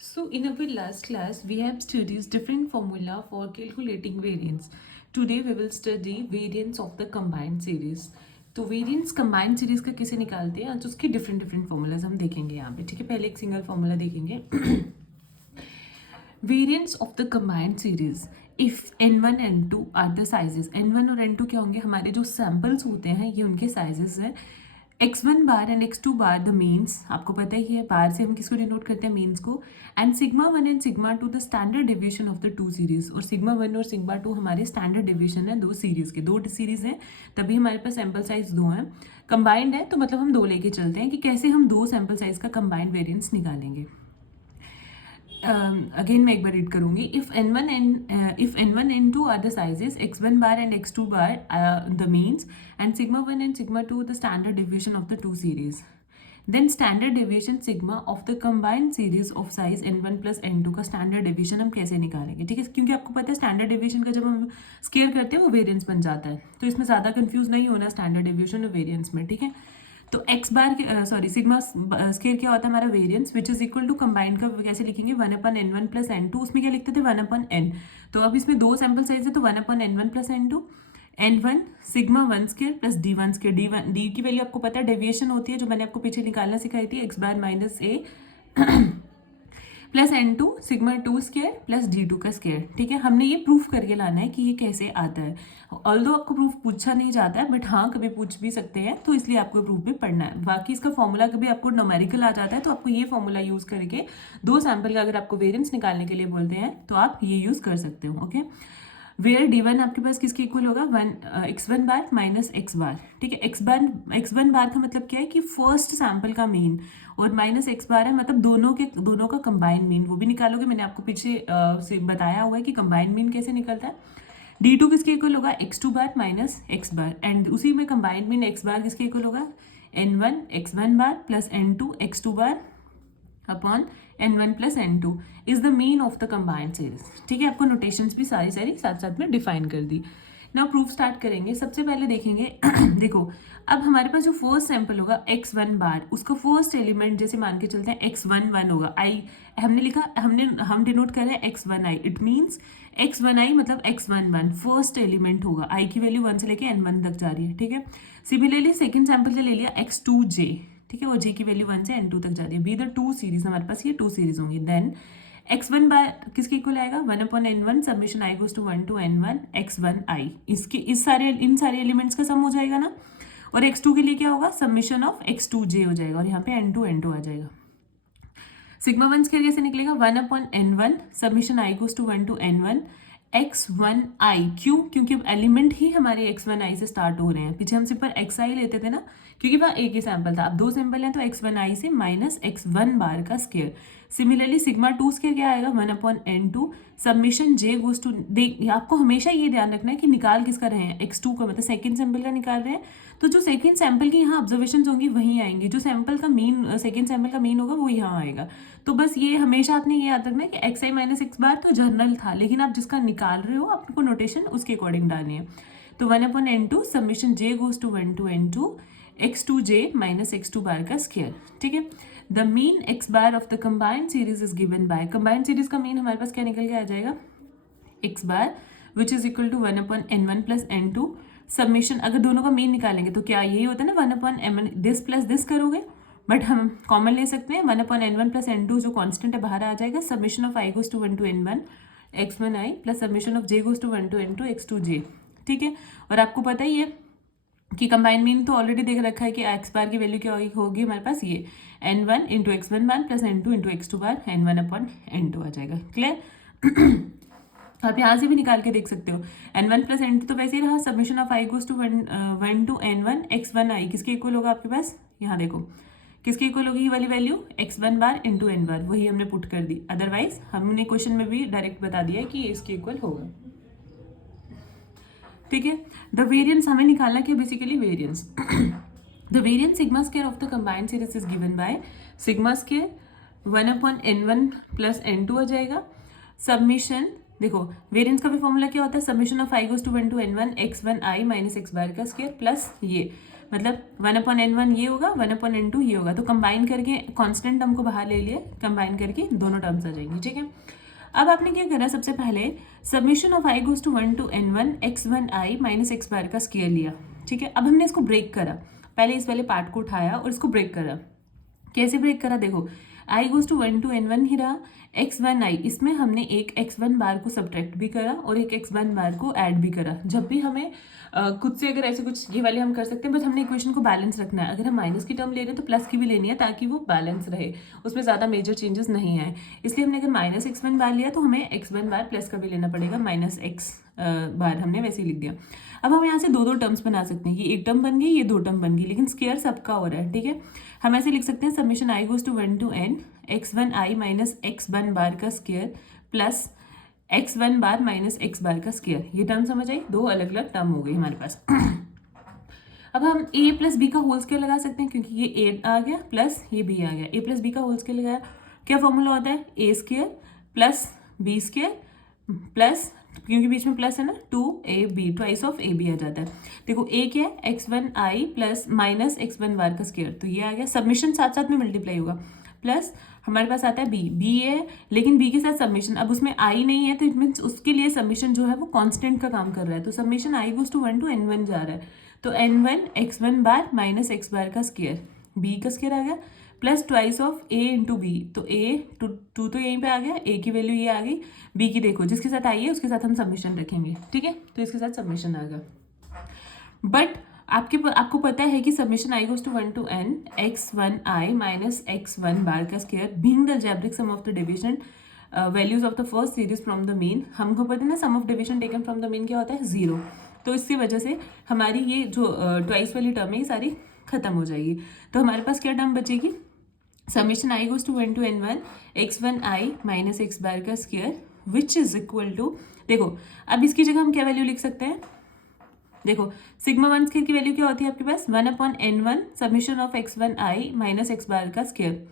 So in our last class, we have studied different formula for calculating variance. Today we will study variance of the combined series. तो variance combined series का कैसे निकालते हैं आज उसके different different formulas हम देखेंगे यहाँ पे, ठीक है। पहले एक सिंगल फॉर्मूला देखेंगे। Variance of the combined series if n1 n2 are the sizes. n1 और n2 क्या होंगे, हमारे जो सैम्पल्स होते हैं ये उनके साइजेस हैं। x1 bar and x2 bar the means, आपको पता ही है बार से हम किसको डिनोट करते हैं, मीन्स को। And sigma 1 and sigma 2 the standard deviation of the two series. और सिग्मा 1 और सिग्मा 2 हमारे स्टैंडर्ड डेविएशन है दो सीरीज के। दो सीरीज हैं तभी हमारे पास सैम्पल साइज दो हैं। कंबाइंड है तो मतलब हम दो लेके चलते हैं कि कैसे हम दो सैम्पल साइज का कंबाइंड वेरिएंस निकालेंगे। अगेन मैं एक बार रीड करूंगी। If n1 n2 are the sizes, x1 bar and x2 bar the means, and sigma 1 and sigma 2 the standard deviation of the two series, then standard deviation sigma of the combined series of size n1 plus n2 का standard deviation हम कैसे निकालेंगे, ठीक है। क्योंकि आपको पता है स्टैंडर्ड डेविएशन का जब हम स्केयर करते हैं वो वेरिएंस बन जाता है, तो इसमें ज़्यादा कंफ्यूज नहीं होना स्टैंडर्ड डेविएशन और वेरिएंस में, ठीक है। तो x बार सिग्मा स्केयर क्या होता है हमारा variance, which is equal to combined का कैसे लिखेंगे 1/n1 प्लस n2। उसमें क्या लिखते थे 1/n। तो अब इसमें दो सैम्पल साइज है तो 1/n1 plus n2। n1 sigma 1 square plus d1 square. D की वैल्यू आपको पता है डेविएशन होती है जो मैंने आपको पीछे निकालना सिखाई थी, x bar minus a plus n2 sigma 2 square plus d2 का स्केयर, ठीक है। हमने ये प्रूफ करके लाना है कि ये कैसे आता है। ऑल्दो आपको प्रूफ पूछा नहीं जाता है बट हाँ कभी पूछ भी सकते हैं, तो इसलिए आपको प्रूफ भी पढ़ना है। बाकी इसका फॉर्मूला कभी आपको न्यूमेरिकल आ जाता है तो आपको ये फॉर्मूला यूज करके दो सैंपल का अगर आपको वेरिएंस निकालने के लिए बोलते हैं तो आप ये यूज कर सकते हो, ओके। वेयर d1 आपके पास किसके इक्वल होगा, x1 बार माइनस x बार, ठीक है। x1 बार का मतलब क्या है कि फर्स्ट सैंपल का मीन, और माइनस x बार है मतलब दोनों का कंबाइंड मीन, वो भी निकालोगे। मैंने आपको पीछे से बताया हुआ है कि कंबाइंड मीन कैसे निकलता है। d2 किसके इक्वल होगा, x2 bar minus x bar, and उसी में कंबाइंड मीन x बार किसके इक्वल होगा, n1 x1 bar plus n2 x2 bar upon n1 plus n2 is the mean of the combined series, ठीक है। आपको notations भी सारी साथ साथ में डिफाइन कर दी। नाउ प्रूफ स्टार्ट करेंगे। सबसे पहले देखेंगे देखो अब हमारे पास जो फर्स्ट सैंपल होगा x1 बार, उसका फर्स्ट एलिमेंट जैसे मान के चलते हैं x1 1 होगा। आई हमने लिखा, हम डिनोट कर रहे हैं x1i, इट मीन्स x1i मतलब x1 1 फर्स्ट एलिमेंट होगा। i की वैल्यू 1 से लेके n1 तक जा रही है, ठीक है। सिमिलरली सेकेंड सैंपल का ले लिया x2j, ठीक है, वो j की वैल्यू 1 से n2 तक जा रही है। बी द टू सीरीज, हमारे पास ये टू सीरीज होंगी। देन x1 बार किसके इक्वल आएगा, 1/n1 summation i goes to 1 to n1 x1i। इन सारे एलिमेंट्स का सम हो जाएगा ना। और x2 के लिए क्या होगा, समेशन ऑफ x2j हो जाएगा, और यहाँ पे n2 आ जाएगा। सिग्मा 1 स्क्वायर कैसे निकलेगा, 1/n1 summation i goes to 1 to n1 x1i। क्यों, क्योंकि अब एलिमेंट ही हमारे x1i से स्टार्ट हो रहे हैं। पीछे हम सिर्फ xi लेते थे ना, क्योंकि वहाँ एक ही सैंपल था। अब दो सैंपल हैं तो x1i से माइनस x1 बार का स्केयर। सिमिलरली सिग्मा 2 स्केयर क्या आएगा, 1/n2 summation j goes to, आपको हमेशा ये ध्यान रखना है कि निकाल किसका रहे हैं, x2 का, मतलब सेकंड सैंपल का निकाल रहे हैं। तो जो सेकंड सैंपल की यहाँ ऑब्जर्वेशन होंगी वहीं आएंगी, जो सैंपल का मीन सेकंड सैंपल का मीन होगा वो यहाँ आएगा। तो बस ये हमेशा आपने ये याद रखना है कि xi माइनस x बार तो जर्नल था, लेकिन आप जिसका निकाल रहे हो आपको नोटेशन उसके अकॉर्डिंग डालनी है। तो 1/n2 summation j goes to 1 to n2 x2j minus x2 bar का स्केयर, ठीक है। The mean x bar of the combined series is given by, combined series का मीन हमारे पास क्या निकल के आ जाएगा, x bar which is equal to 1/n1 plus n2 summation. अगर दोनों का मीन निकालेंगे तो क्या यही होता है ना, 1/n1 दिस प्लस दिस करोगे, बट हम कॉमन ले सकते हैं 1/n1 प्लस n2 जो कांस्टेंट है बाहर आ जाएगा। Summation of i goes to 1 to n1 x1i plus summation of j goes to 1 to n2 x2j, ठीक है। और आपको पता ही है कि कंबाइंड मीन तो ऑलरेडी देख रखा है कि x बार की वैल्यू क्या होगी हमारे पास, ये n1 इंटू x1 बार प्लस n2 इंटू x2 बार, n1/n2 आ जाएगा। क्लियर। आप यहाँ से भी निकाल के देख सकते हो, n1 प्लस n2 तो वैसे ही रहा। Summation of i goes to 1 to n1 x1i किसके इक्वल होगा आपके पास, यहाँ देखो किसके इक्वल होगी ये वाली value, x1 bar into n बार, वही हमने पुट कर दी। अदरवाइज हमने क्वेश्चन में भी डायरेक्ट बता दिया है कि ये इसके इक्वल होगा, ठीक है। द वेरिएंस हमें निकालना क्या, basically variance the variance sigma square of the combined series is given by sigma square 1/n1 plus n2 आ जाएगा। सबमिशन देखो वेरिएंस का भी फॉर्मूला क्या होता है, summation of i goes to 1 to n1 x1i minus x bar का square plus ये मतलब 1/n1 ये होगा, 1/n2 ये होगा, तो कंबाइन करके कांस्टेंट टर्म को बाहर ले लिए, कंबाइन करके दोनों टर्म्स आ जाएंगी, ठीक है। अब आपने क्या करा, सबसे पहले summation of i goes to 1 to n1 x1i minus x bar का स्क्वायर लिया, ठीक है। अब हमने इसको ब्रेक करा, पहले इस वाले पार्ट को उठाया और इसको ब्रेक करा। कैसे ब्रेक करा, देखो i goes to 1 to n1 ही रहा, x1i इसमें हमने एक x1 बार को सब्ट्रैक्ट भी करा और एक x1 बार को ऐड भी करा। जब भी हमें खुद से अगर ऐसे कुछ ये वाले हम कर सकते हैं, बट हमने इक्वेशन को बैलेंस रखना है। अगर हम माइनस की टर्म ले रहे हैं तो प्लस की भी लेनी है ताकि वो बैलेंस रहे, उसमें ज़्यादा मेजर चेंजेस नहीं आए। इसलिए हमने अगर माइनस x1 बार लिया तो हमें x1 बार प्लस का भी लेना पड़ेगा, माइनस x बार हमने वैसे ही लिख दिया। अब हम यहाँ से दो टर्म्स बना सकते हैं, ये एक टर्म बन गई, ये दो टर्म बन गई, लेकिन स्क्वायर सबका हो रहा है, ठीक है। हम ऐसे लिख सकते हैं summation i goes to 1 to n x1i minus x1 bar का square plus x1 bar minus x bar का स्क्वायर। ये टर्म समझ आई, दो अलग अलग टर्म हो गई हमारे पास। अब हम a प्लस बी का होल स्क्वायर लगा सकते हैं, क्योंकि ये a आ गया प्लस ये b आ गया, a प्लस बी का होल स्क्वायर लगाया, क्या फॉर्मूला होता है, a square plus b square plus, क्योंकि बीच में प्लस है ना, 2ab, ट्वाइस ऑफ ab आ जाता है। देखो a क्या है, x1i plus minus x1 bar का स्क्वायर, तो ये आ गया, सबमिशन साथ साथ में मल्टीप्लाई होगा, प्लस हमारे पास आता है b है, लेकिन b के साथ सबमिशन, अब उसमें i नहीं है तो इट मीन्स उसके लिए सबमिशन जो है वो कांस्टेंट का काम कर रहा है, तो summation i goes to 1 to n1 जा रहा है, तो n1 x1 bar minus x bar का स्क्वायर, b का स्क्वायर आ गया plus twice of a into b, तो a टू तो यहीं पे आ गया, a की वैल्यू ये आ गई, b की देखो जिसके साथ आई है उसके साथ हम सबमिशन रखेंगे, ठीक है, तो इसके साथ सबमिशन आ गया। बट आपको पता है कि submission i goes to 1 to n x1i minus x1 bar का square being the algebraic sum of the division values of the first series from the mean. हमको पता है ना sum of division taken from the mean क्या होता है, 0, तो इसकी वजह से हमारी ये जो ट्वाइस वाली टर्म है ये सारी खत्म हो जाएगी। तो हमारे पास क्या टर्म बचेगी, summation i goes to 1 to n1 x1i minus x bar का square which is equal to, देखो अब इसकी जगह हम क्या वैल्यू लिख सकते हैं, देखो सिग्मा 1 स्क्वायर की वैल्यू क्या होती है आपके पास, 1/n1 summation of x1i minus x bar का स्क्वायर,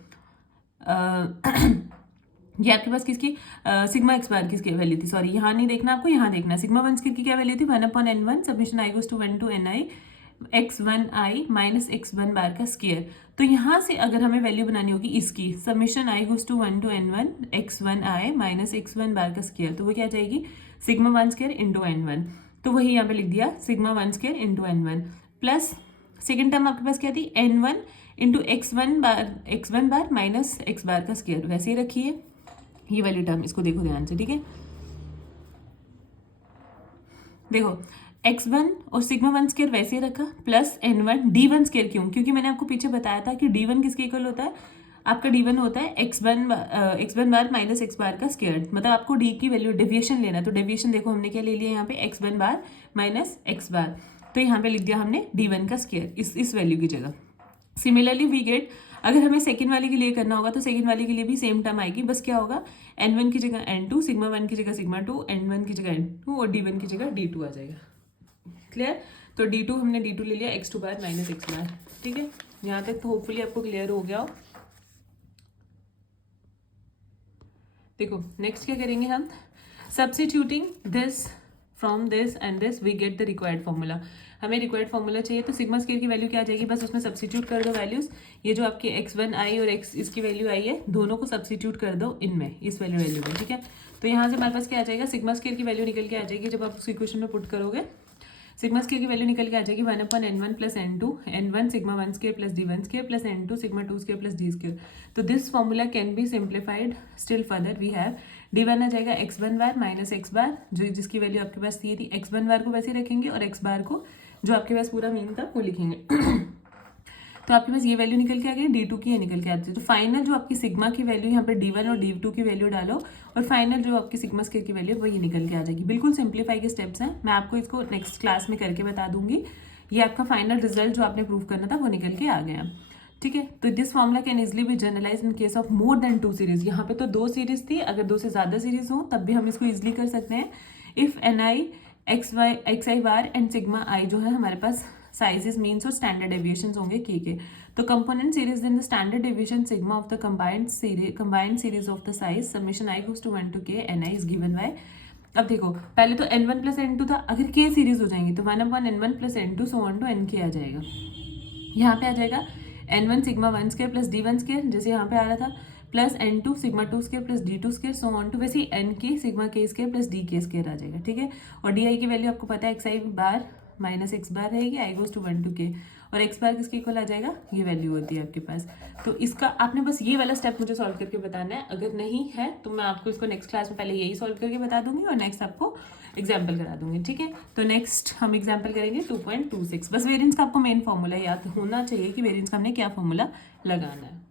ये आपके पास किसकी सिग्मा एक्स बार की वैल्यू थी, सॉरी यहाँ नहीं देखना आपको, यहाँ देखना, सिग्मा 1 स्क्वायर की क्या वैल्यू थी, 1/n1 summation i goes to 1 to ni x1i minus x1 bar का स्क्वायर। तो यहाँ से अगर हमें वैल्यू बनानी होगी इसकी, summation i goes to 1 to n1 x1i minus x1 bar का स्क्वायर, तो वो क्या जाएगी, सिग्मा 1 स्क्वायर इंटू n1, तो वही यहाँ पे लिख दिया sigma 1 square into n1 plus second term आपके पास क्या थी, n1 into x1 bar minus x bar का स्क्वायर, वैसे ही रखिए ये वाली टर्म, इसको देखो ध्यान से, ठीक है। देखो x1 और सिग्मा 1 स्क्वायर वैसे ही रखा प्लस n1 d1 स्क्वायर, क्योंकि मैंने आपको पीछे बताया था कि d1 किसके इक्वल होता है, आपका d1 होता है x1 bar minus x bar का स्क्वायर, मतलब आपको d की वैल्यू डेविएशन लेना, तो डेविएशन देखो हमने क्या ले लिया यहाँ पे, x1 बार माइनस x बार, तो यहाँ पे लिख दिया हमने d1 का स्क्वायर इस वैल्यू की जगह। सिमिलरली वी गेट, अगर हमें सेकेंड वाले के लिए करना होगा तो सेकेंड वाले के लिए भी सेम टर्म आएगी, बस क्या होगा, n1 की जगह n2, सिग्मा 1 की जगह सिग्मा 2, n1 की जगह n2 और d1 की जगह d2 आ जाएगा, क्लियर। तो d2 हमने d2 ले लिया x2 बार माइनस x बार, ठीक है, यहाँ तक तो होपफुली आपको क्लियर हो गया हो। देखो नेक्स्ट क्या करेंगे हम, substituting this from this and this we get the required formula. हमें रिक्वायर्ड फॉर्मूला चाहिए, तो सिग्मा स्क्वायर की वैल्यू क्या आ जाएगी, बस उसमें सब्स्टिट्यूट कर दो वैल्यूज, ये जो आपके x1i और x इसकी वैल्यू आई है दोनों को सब्स्टिट्यूट कर दो इनमें, इस वैल्यू में, ठीक है। तो यहाँ से हमारे पास क्या आ जाएगा, सिग्मा स्क्वायर की वैल्यू निकल के आ जाएगी, जब आप उस इक्वेशन में पुट करोगे सिग्मा स्क्वायर की वैल्यू निकल के आ जाएगी 1/n1 plus n2, n1 sigma 1 square plus d1 square plus n2 sigma 2 square plus d square. तो this formula can be simplified still further, we have d1 आ जाएगा x1 बार माइनस x बार, जो जिसकी value आपके पास थी x1 बार को वैसे रखेंगे और x बार को जो आपके पास पूरा मीन था वो लिखेंगे। तो आपके पास ये वैल्यू निकल के आ गई, d2 की ये निकल के आती है, तो फाइनल जो आपकी सिग्मा की वैल्यू यहाँ पे d1 और d2 की वैल्यू डालो और फाइनल जो आपकी सिग्मा स्क्वायर की वैल्यू वो ये निकल के आ जाएगी। बिल्कुल सिंप्लीफाई के स्टेप्स हैं, मैं आपको इसको नेक्स्ट क्लास में करके बता दूंगी। ये आपका फाइनल रिजल्ट जो आपने प्रूव करना था वो निकल के आ गया, ठीक है। तो this formula can easily be generalize in case of more than 2 series. यहाँ पे तो 2 सीरीज थी, अगर 2 से ज़्यादा सीरीज हो तब भी हम इसको इजिली कर सकते हैं। If ni xi bar and sigma i जो है हमारे पास साइजेस मीन्स और स्टैंडर्ड डेविएशन होंगे के, तो component series in the standard deviation sigma of the combined series of the size summation i goes to 1 to k ni is given by. अब देखो पहले तो n1 प्लस n2 था, अगर k सीरीज हो जाएंगी तो 1/n1 plus n2 so on to nk आ जाएगा, यहाँ पे आ जाएगा n1 sigma 1 square plus d1 square, जैसे यहाँ पे आ रहा था, plus n2 sigma 2 square plus d2 square, so on to, वैसे n के sigma k square plus d k square आ जाएगा, ठीक है। और di की वैल्यू आपको पता है xi bar minus x bar रहेगी, i goes to 1 to k, और x बार किसके इक्वल आ जाएगा, ये वैल्यू होती है आपके पास। तो इसका आपने बस ये वाला स्टेप मुझे सॉल्व करके बताना है, अगर नहीं है तो मैं आपको इसको नेक्स्ट क्लास में पहले यही सॉल्व करके बता दूंगी और नेक्स्ट आपको एग्जाम्पल करा दूंगी, ठीक है। तो नेक्स्ट हम एग्जाम्पल करेंगे 2.26। बस वेरिएंस का आपको मेन फॉर्मूला याद होना चाहिए कि वेरिएंस का हमने क्या फॉर्मूला लगाना है।